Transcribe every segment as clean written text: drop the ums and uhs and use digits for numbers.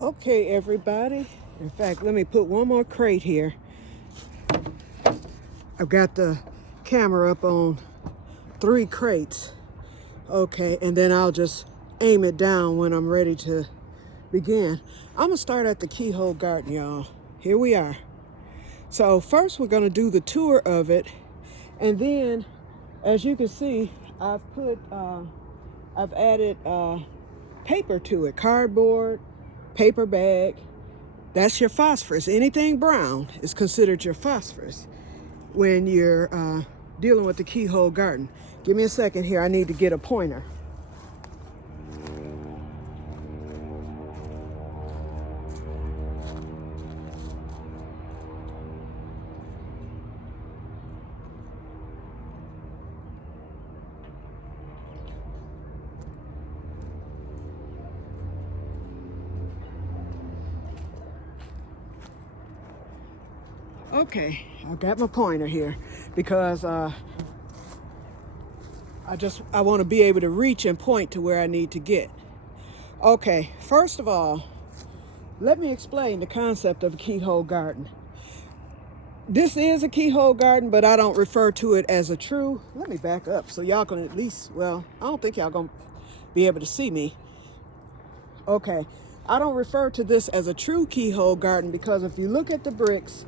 Okay, everybody. In fact, let me put one more crate here. I've got the camera up on 3 crates. Okay, and then I'll just aim it down when I'm ready to begin. I'm gonna start at the keyhole garden, y'all. Here we are. So first we're gonna do the tour of it, and then, as you can see, I've added paper to it, cardboard, paper bag. That's your phosphorus. Anything brown is considered your phosphorus when you're dealing with the keyhole garden. Give me a second here. I need to get a pointer. Okay, I've got my pointer here because I want to be able to reach and point to where I need to get. Okay, first of all, let me explain the concept of a keyhole garden. This is a keyhole garden, but I don't refer to it as a true. Let me back up so y'all can at least, well, I don't think y'all gonna be able to see me. Okay, I don't refer to this as a true keyhole garden because if you look at the bricks,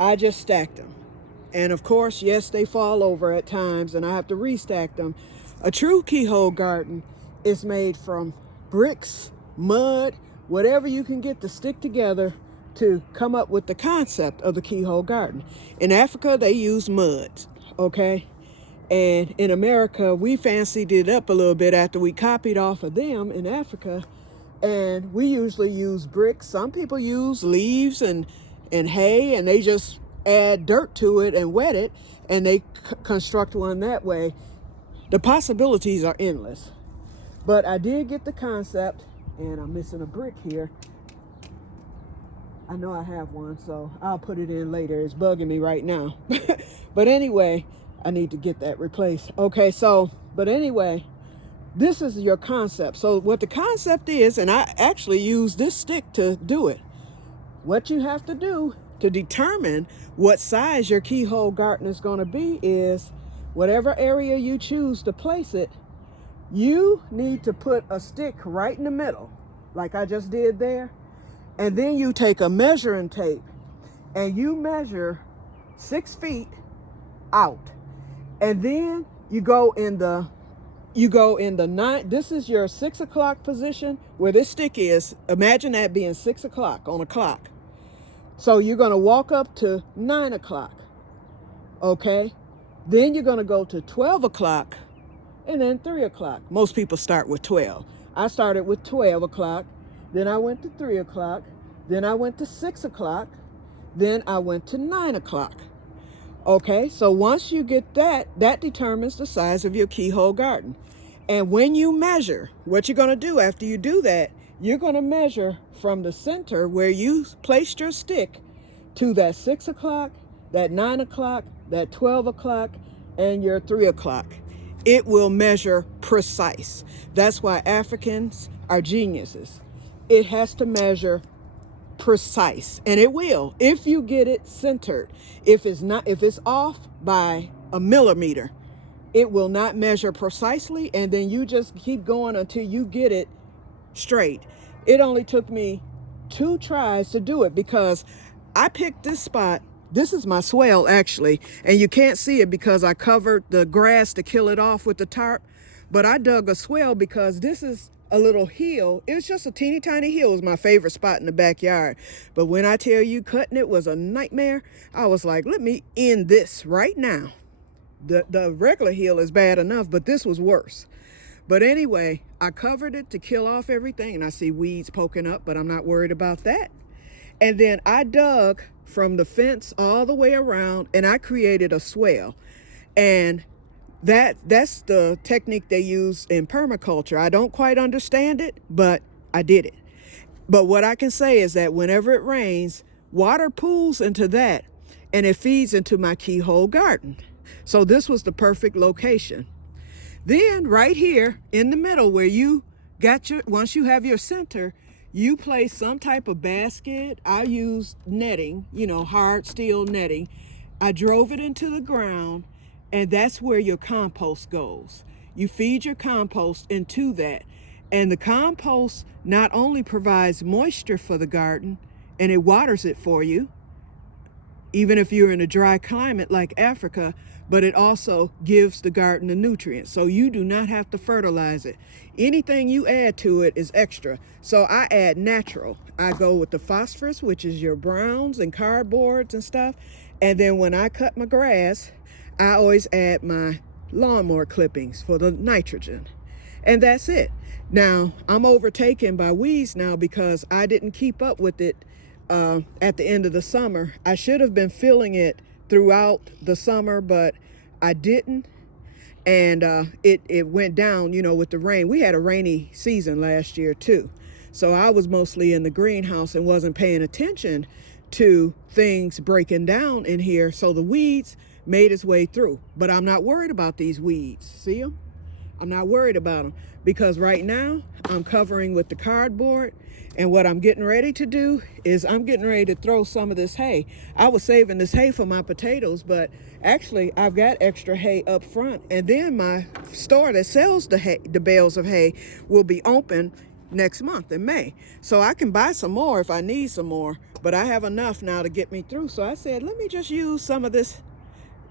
I just stacked them. And of course, yes, they fall over at times and I have to restack them. A true keyhole garden is made from bricks, mud, whatever you can get to stick together to come up with the concept of the keyhole garden. In Africa, they use mud, okay? And in America, we fancied it up a little bit after we copied off of them in Africa. And we usually use bricks. Some people use leaves and hay, and they just add dirt to it and wet it, and they construct one that way. The possibilities are endless. But I did get the concept, and I'm missing a brick here. I know I have one, so I'll put it in later. It's bugging me right now. But anyway, I need to get that replaced. Okay, so, but anyway, this is your concept. So what the concept is, and I actually use this stick to do it. What you have to do to determine what size your keyhole garden is going to be is whatever area you choose to place it, you need to put a stick right in the middle, like I just did there. And then you take a measuring tape and you measure 6 feet out. And then you go in the 9, this is your 6 o'clock position where this stick is. Imagine that being 6 o'clock on a clock. So you're going to walk up to 9 o'clock, okay? Then you're going to go to 12 o'clock and then 3 o'clock. Most people start with 12. I started with 12 o'clock, then I went to 3 o'clock, then I went to 6 o'clock, then I went to 9 o'clock. Okay, so once you get that, that determines the size of your keyhole garden. And when you measure, what you're going to do after you do that, you're going to measure from the center where you placed your stick to that 6 o'clock, that 9 o'clock, that 12 o'clock, and your 3 o'clock. It will measure precise. That's why Africans are geniuses. It has to measure precise, and it will if you get it centered. If it's off by a millimeter, it will not measure precisely, and then you just keep going until you get it straight. It only took me 2 tries to do it because I picked this spot. This is my swale actually, and you can't see it because I covered the grass to kill it off with the tarp, but I dug a swale because this is a little hill. It was just a teeny tiny hill. It was my favorite spot in the backyard. But when I tell you cutting it was a nightmare, I was like, let me end this right now. The regular hill is bad enough, but this was worse. But anyway, I covered it to kill off everything, and I see weeds poking up, but I'm not worried about that. And then I dug from the fence all the way around, and I created a swale. And that's the technique they use in permaculture. I don't quite understand it, but I did it. But what I can say is that whenever it rains, water pools into that, and it feeds into my keyhole garden. So this was the perfect location. Then right here in the middle where you got once you have your center, You place some type of basket. I use netting, you know, hard steel netting. I drove it into the ground, and that's where your compost goes. You feed your compost into that. And the compost not only provides moisture for the garden, and it waters it for you, even if you're in a dry climate like Africa, but it also gives the garden the nutrients. So you do not have to fertilize it. Anything you add to it is extra. So I add natural. I go with the phosphorus, which is your browns and cardboards and stuff. And then when I cut my grass, I always add my lawnmower clippings for the nitrogen. And that's it. Now, I'm overtaken by weeds now because I didn't keep up with it at the end of the summer. I should have been filling it throughout the summer, but I didn't. And it went down, you know, with the rain. We had a rainy season last year too. So I was mostly in the greenhouse and wasn't paying attention to things breaking down in here. So the weeds made its way through. But I'm not worried about these weeds. See them? I'm not worried about them because right now I'm covering with the cardboard, and what I'm getting ready to do is I'm getting ready to throw some of this hay. I was saving this hay for my potatoes, but actually I've got extra hay up front, and then my store that sells the hay, the bales of hay, will be open next month in May. So I can buy some more if I need some more, but I have enough now to get me through. So I said, let me just use some of this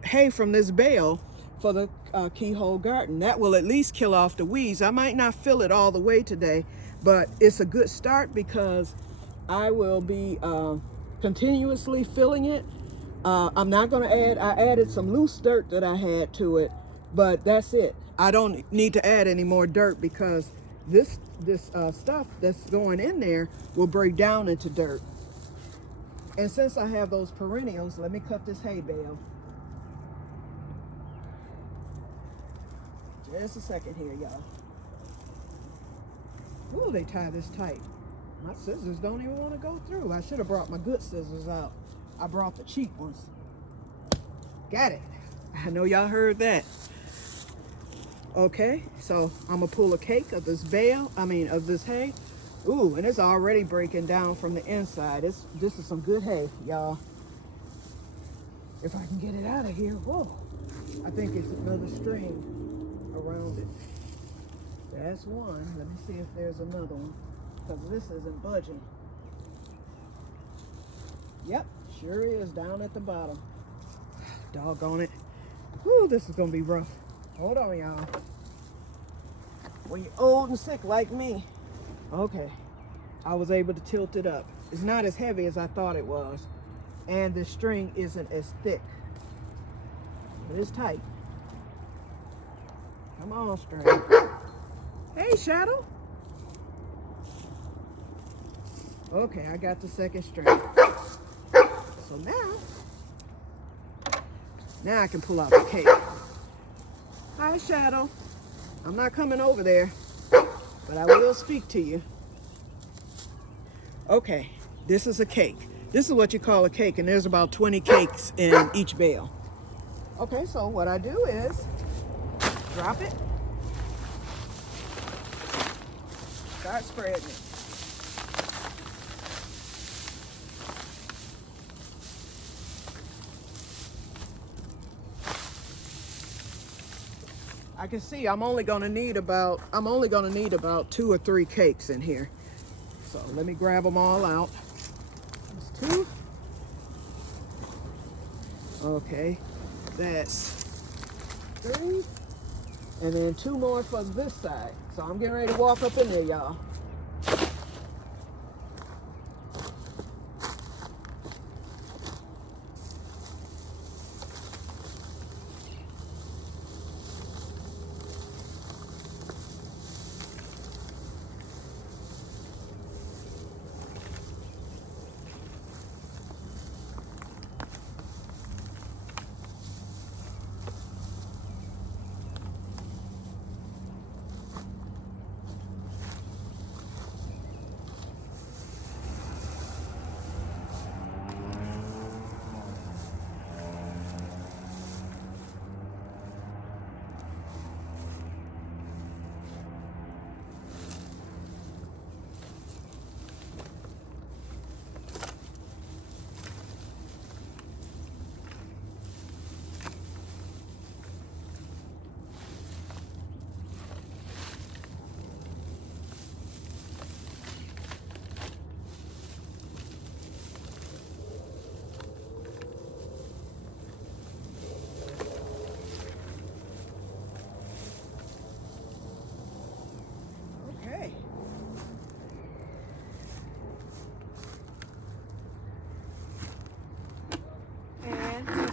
hay from this bale for the keyhole garden. That will at least kill off the weeds. I might not fill it all the way today, but it's a good start because I will be continuously filling it. I'm not going to add, I added some loose dirt that I had to it, but that's it. I don't need to add any more dirt because this stuff that's going in there will break down into dirt. And since I have those perennials, let me cut this hay bale. Just a second here, y'all. Ooh, they tie this tight. My scissors don't even want to go through. I should have brought my good scissors out. I brought the cheap ones. Got it. I know y'all heard that. Okay, so I'm gonna pull a cake of this bale, of this hay. Ooh, and it's already breaking down from the inside. This is some good hay, y'all. If I can get it out of here, whoa. I think it's another string around it. That's one. Let me see if there's another one, because this isn't budging. Yep, sure is, down at the bottom. Doggone it. Whew, this is gonna be rough. Hold on, y'all. When you're old and sick like me. Okay, I was able to tilt it up. It's not as heavy as I thought it was, and the string isn't as thick. It is tight. Come on, string. Hey, Shadow. Okay, I got the second string. So now I can pull out the cake. Hi, Shadow. I'm not coming over there, but I will speak to you. Okay, this is a cake. This is what you call a cake, and there's about 20 cakes in each bale. Okay, so what I do is drop it, start spreading it. I can see I'm only gonna need about 2 or 3 cakes in here. So let me grab them all out. There's 2. Okay, that's 3. And then 2 more for this side. So I'm getting ready to walk up in there, y'all.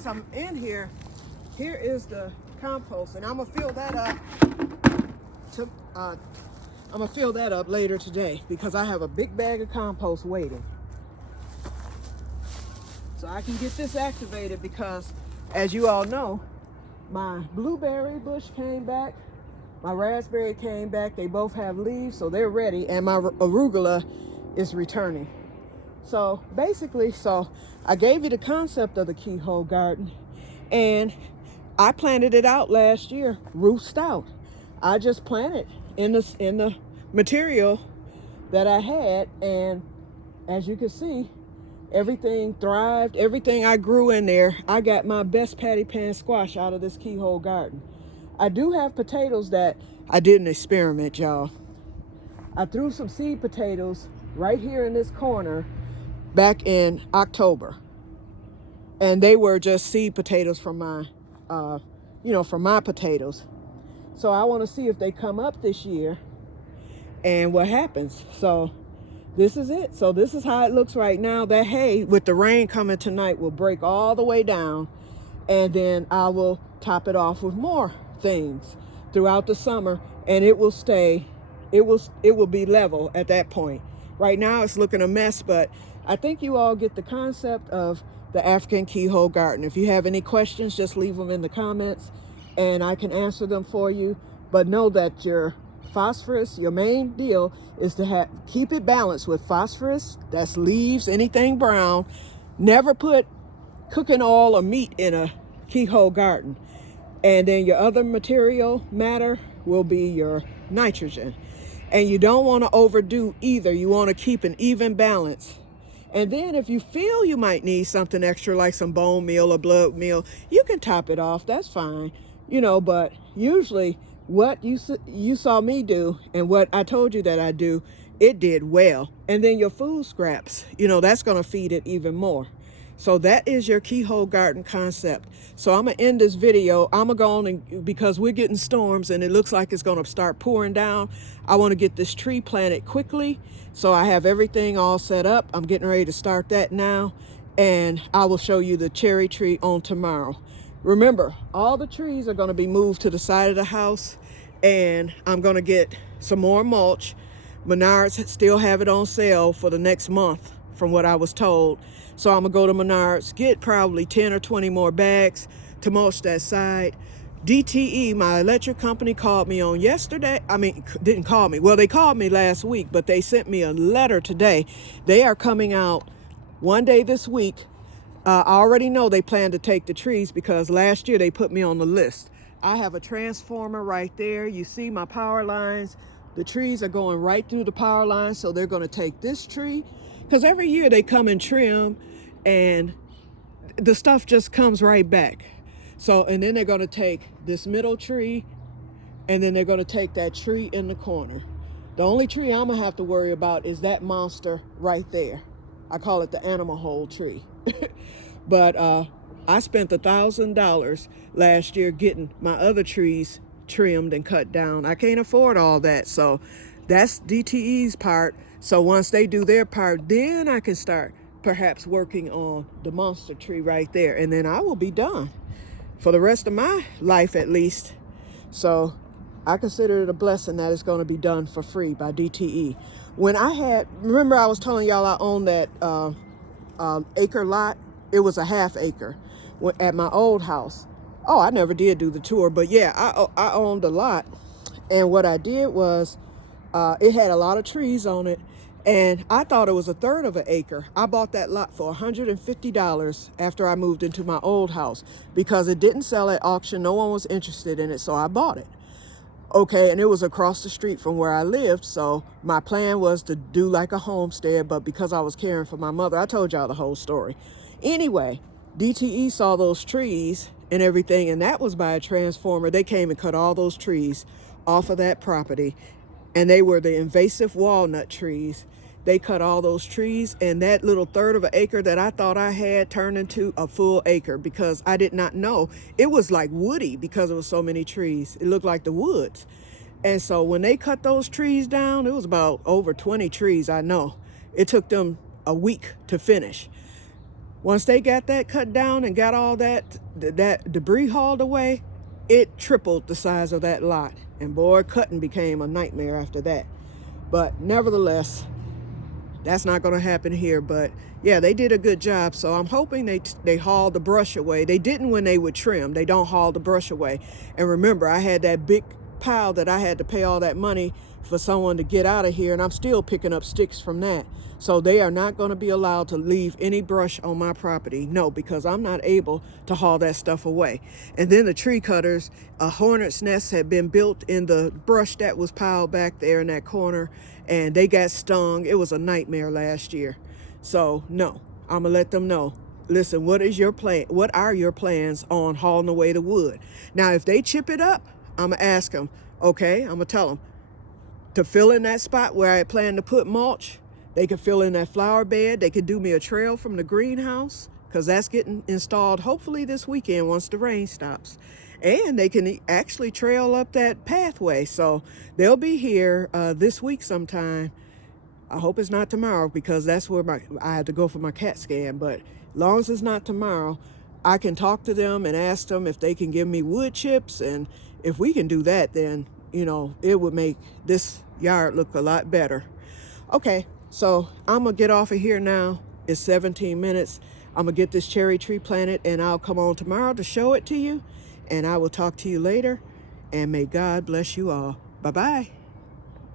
since I'm in here, here is the compost, and I'm gonna fill that up. I'm gonna fill that up later today because I have a big bag of compost waiting. So I can get this activated because, as you all know, my blueberry bush came back, my raspberry came back. They both have leaves, so they're ready, and my arugula is returning. So basically, I gave you the concept of the keyhole garden, and I planted it out last year, root stout. I just planted in the material that I had, and as you can see, everything thrived. Everything I grew in there, I got my best patty pan squash out of this keyhole garden. I do have potatoes that I didn't experiment, y'all. I threw some seed potatoes right here in this corner back in October, and they were just seed potatoes from my from my potatoes. So I want to see if they come up this year and what happens. So this is it. So this is how it looks right now. That hay, with the rain coming tonight, will break all the way down, and then I will top it off with more things throughout the summer, and it will stay, it will be level at that point. Right now it's looking a mess, but I think you all get the concept of the African keyhole garden. If you have any questions, just leave them in the comments and I can answer them for you. But know that your phosphorus, your main deal is to keep it balanced with phosphorus, that's leaves, anything brown. Never put cooking oil or meat in a keyhole garden. And then your other material matter will be your nitrogen. And you don't want to overdo either. You want to keep an even balance. And then if you feel you might need something extra, like some bone meal or blood meal, you can top it off. That's fine. But usually what you saw me do and what I told you that I do, it did well. And then your food scraps, that's going to feed it even more. So that is your keyhole garden concept. So I'm going to end this video. I'm going to go on, and because we're getting storms and it looks like it's going to start pouring down, I want to get this tree planted quickly. So I have everything all set up. I'm getting ready to start that now. And I will show you the cherry tree on tomorrow. Remember, all the trees are going to be moved to the side of the house. And I'm going to get some more mulch. Menards still have it on sale for the next month, from what I was told. So I'm gonna go to Menards, get probably 10 or 20 more bags to mulch that side. DTE, my electric company, called me on yesterday. Didn't call me. Well, they called me last week, but they sent me a letter today. They are coming out one day this week. I already know they plan to take the trees because last year they put me on the list. I have a transformer right there. You see my power lines. The trees are going right through the power lines, so they're gonna take this tree, because every year they come and trim and the stuff just comes right back. So, and then they're going to take this middle tree, and then they're going to take that tree in the corner. The only tree I'm going to have to worry about is that monster right there. I call it the animal hole tree. But I spent $1,000 last year getting my other trees trimmed and cut down. I can't afford all that. So that's DTE's part. So once they do their part, then I can start perhaps working on the monster tree right there. And then I will be done for the rest of my life at least. So I consider it a blessing that it's going to be done for free by DTE. Remember I was telling y'all I owned that acre lot? It was a half acre at my old house. Oh, I never did do the tour, but yeah, I owned a lot. And what I did was, it had a lot of trees on it, and I thought it was a third of an acre. I bought that lot for $150 after I moved into my old house because it didn't sell at auction. No one was interested in it, so I bought it. Okay, and it was across the street from where I lived, so my plan was to do like a homestead, but because I was caring for my mother, I told y'all the whole story. Anyway, DTE saw those trees and everything, and that was by a transformer. They came and cut all those trees off of that property, and they were the invasive walnut trees. They cut all those trees, and that little third of an acre that I thought I had turned into a full acre because I did not know. It was like woody because there was so many trees. It looked like the woods. And so when they cut those trees down, it was about over 20 trees, I know. It took them a week to finish. Once they got that cut down and got all that debris hauled away, it tripled the size of that lot. And boy, cutting became a nightmare after that. But nevertheless, that's not going to happen here. But yeah, they did a good job. So I'm hoping they hauled the brush away. They didn't when they would trim. They don't haul the brush away. And remember, I had that big pile that I had to pay all that money for someone to get out of here, and I'm still picking up sticks from that. So they are not going to be allowed to leave any brush on my property. No, because I'm not able to haul that stuff away. And then the tree cutters, a hornet's nest had been built in the brush that was piled back there in that corner, and they got stung. It was a nightmare last year. So no, I'm gonna let them know. Listen, what is your plan? What are your plans on hauling away the wood? Now, if they chip it up, I'm gonna ask them, okay, I'm gonna tell them to fill in that spot where I plan to put mulch. They could fill in that flower bed. They could do me a trail from the greenhouse, because that's getting installed hopefully this weekend once the rain stops. And they can actually trail up that pathway. So they'll be here this week sometime. I hope it's not tomorrow, because that's where I have to go for my CAT scan. But as long as it's not tomorrow, I can talk to them and ask them if they can give me wood chips. And if we can do that, then, you know, it would make this yard look a lot better. Okay, so I'm going to get off of here now. It's 17 minutes. I'm going to get this cherry tree planted, and I'll come on tomorrow to show it to you. And I will talk to you later. And may God bless you all. Bye-bye.